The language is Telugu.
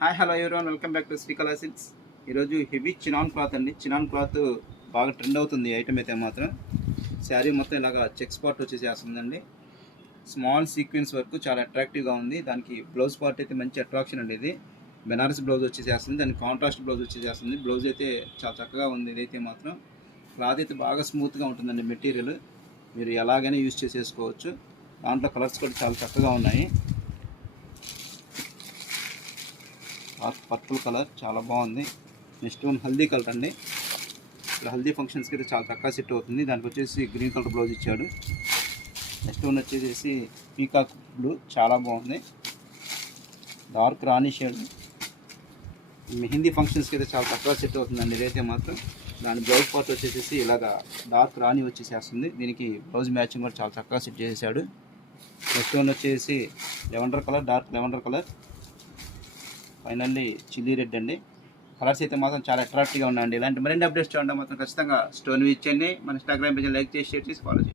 Hi hello everyone, welcome back to Srikala silks. ఈరోజు హెవీ చినాన్ క్లాత్ అండి. చినాన్ క్లాత్ బాగా ట్రెండ్ అవుతుంది ఐటమ్ అయితే మాత్రం. శారీ మొత్తం ఇలాగా చెక్ స్పాట్ వచ్చేసేస్తుందండి. స్మాల్ సీక్వెన్స్ వర్క్ చాలా అట్రాక్టివ్గా ఉంది. దానికి బ్లౌజ్ పార్ట్ అయితే మంచి అట్రాక్షన్ అండి. ఇది బెనారస్ బ్లౌజ్ వచ్చేసేస్తుంది, దానికి కాంట్రాస్ట్ బ్లౌజ్ వచ్చేసేస్తుంది. బ్లౌజ్ అయితే చాలా చక్కగా ఉంది. ఇదైతే మాత్రం క్లాత్ అయితే బాగా స్మూత్గా ఉంటుందండి. మెటీరియల్ మీరు ఎలాగైనా యూజ్ చేసేసుకోవచ్చు. దాంట్లో కలర్స్ కూడా చాలా చక్కగా ఉన్నాయి. పర్పుల్ కలర్ చాలా బాగుంది. నెక్స్ట్ వన్ హల్దీ కలర్ అండి. ఇక్కడ హల్దీ ఫంక్షన్స్కి అయితే చాలా చక్కగా సెట్ అవుతుంది. దానికి వచ్చేసి గ్రీన్ కలర్ బ్లౌజ్ ఇచ్చాడు. నెక్స్ట్ వన్ వచ్చేసి పీకాక్ బ్లూ చాలా బాగుంది. డార్క్ రాణి షేడ్ మెహందీ ఫంక్షన్స్కి అయితే చాలా చక్కగా సెట్ అవుతుందండి. ఇదైతే మాత్రం దాని బ్లౌజ్ పార్ట్ వచ్చేసి ఇలాగా డార్క్ రాణి వచ్చేసేస్తుంది. దీనికి బ్లౌజ్ మ్యాచింగ్ కూడా చాలా చక్కగా సెట్ చేశాడు. నెక్స్ట్ వన్ వచ్చేసి lavender colour, dark lavender colour, finally chilli red అండి. కలర్స్ అయితే మాత్రం చాలా అట్రాక్టివ్గా ఉన్నాయండి. ఇలాంటి మరిన్ని అప్డేట్స్ చూడండి మాత్రం ఖచ్చితంగా స్టోన్ విచ్ చేయండి. మన ఇన్స్టాగ్రామ్ పేజ్ లైక్ చేసి షేర్ చేసి ఫాలో చేయండి.